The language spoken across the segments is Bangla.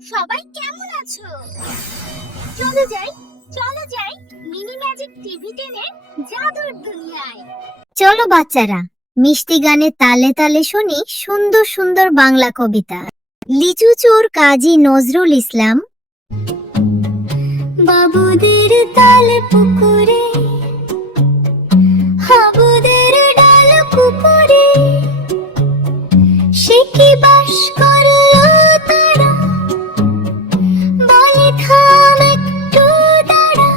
সবাই কেমন আছো? চলো যাই চলো যাই মিনি ম্যাজিক টিভি টেনের জাদুর দুনিয়ায়। চলো বাচ্চারা, মিষ্টি গানে তালে তালে শুনি সুন্দর সুন্দর বাংলা কবিতা। লিচু চোর কাজী নজরুল ইসলাম। বাবুদের তাল পুকুরে, হাবুদের ডাল পুকুরে, সে কি বাস করলো তারা, বলে থাম একটু দাঁড়া,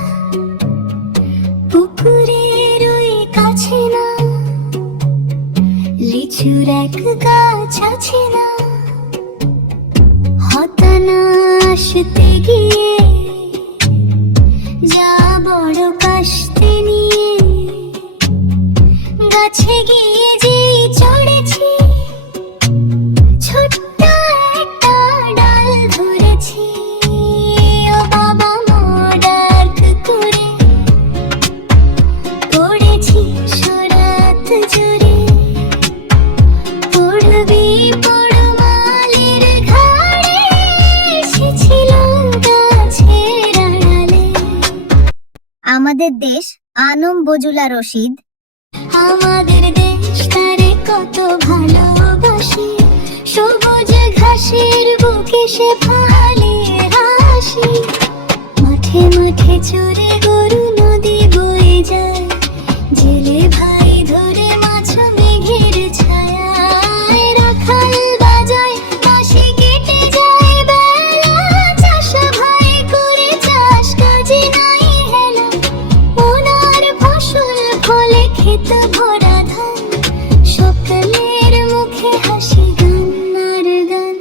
পুকুরের ওই কাছে না লিচুর এক গাছ আছে না, হতানা আসতে গিয়ে যা বড় কাশতে নিয়ে গাছে গিয়ে যে চড়েছি, ছোট্ট একটা ডাল ধরেছি, ও বাবা মোড়াক করে পড়েছি সরাত জুড়ে, পড়বি পড়মালের ঘাড়ে, এসেছিল গাছের আড়ালে। আমাদের দেশ আনম বজুলা রশিদ। আমাদের দেশ তারে কত ভালোবাসি, সবুজ ঘাসের বুকে সে ফালে হাসি, মাঠে মাঠে চড়ে গরু নদী বয়ে যায়, জেলে ভাই ধরে মাছ মেঘের ছায়ায়, রাখাল বাজায় বাঁশি কেটে যায় বেলা, চাষ ভাই করে চাষ কাজে নাই হেলা, ওনার ফসল ফলে ক্ষেত ভরা ধান, সকলের মুখে হাসি গান আর গান।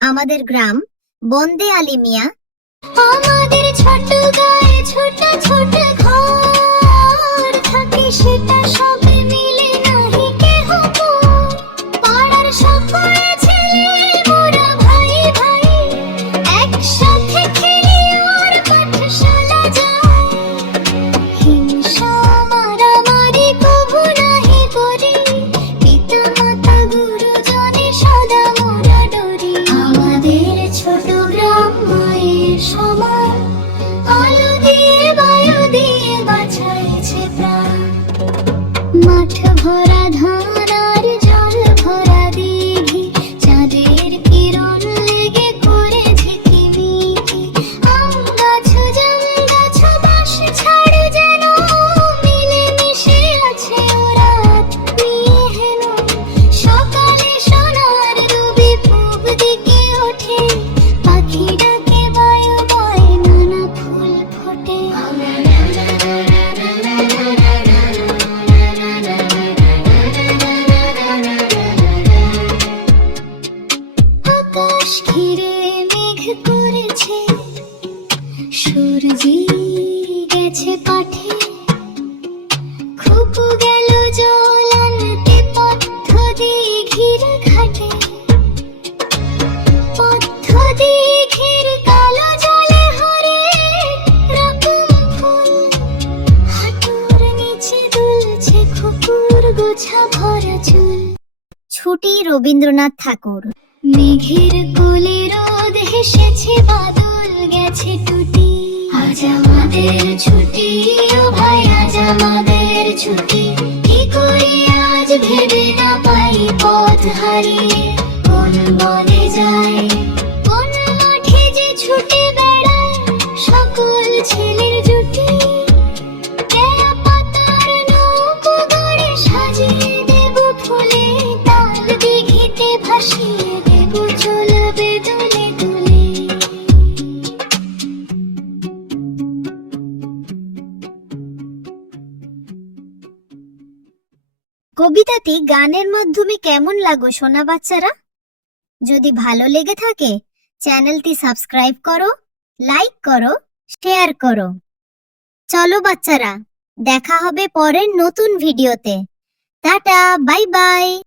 আমাদের গ্রাম বন্দে আলী মিয়া। আমাদের ছোট গায়ে ছোট ছোট ঘর থাকে, সেটা সব মিলে নাহি কেহ পর, পাড়ার সকলে ছেলে মোরা ভাই ভাই, একসাথে খেলি আর পাঠশালা যাই, হিংসা মারামারি কভু নাহি করি, পিতা মাতা গুরুজনে সদা মোরা ডরি। আমাদের ছোট গ্রাম মায়ের সমান, আলো দিয়ে বায়ু দিয়ে বাঁচাইছে প্রাণ, মাঠ ভরা ধান আর জল ভরা দিঘি, চাঁদের কিরণ লেগে করে ঝিকিমিকি, আম গাছ জাম গাছ বাঁশ ছাড় যেন মিলে মিশে আছে ওরা নিয়ে হেন, সকালে সোনার রবি পূব দিকে ওঠে, পাখি ডাকে বায়ু বয় নানা ফুল ফোটে। আকাশ ঘিরে মেঘ করেছে, সূর্যি গেছে পাঠে, খুপু গেল জল আনতে পথ দিঘির ঘাটে, পথ দিঘির কালো জলে হরে রকম ফুল, হাঁটুর নিচে দুলছে খুকুর গোছা ভরা চুল। ছুটি রবীন্দ্রনাথ ঠাকুর। মেঘের কোলে রোদ হেসেছে, বাদল গেছে টুটি, আজ আমাদের ছুটি, ও ভাই আজ আমাদের ছুটি, কি করি আজ ভেবে না পাই পথ হারিয়ে, কোন বনে যাই কোন মাঠে যে ছুটে বেড়ায় সকল ছেলের জুটি, কেয়া পাতার নৌকো গড়ে সাজিয়ে দেব ফুলে, তাল দিঘিতে ভাসিয়ে দেব চলবে দুলে দুলে। কবিতাটি গানের মাধ্যমে কেমন লাগো শোনা বাচ্চারা? যদি ভালো লেগে থাকে চ্যানেলটি সাবস্ক্রাইব করো, লাইক করো, শেয়ার করো। চলো বাচ্চারা, দেখা হবে পরের নতুন ভিডিওতে। Tata, bye bye.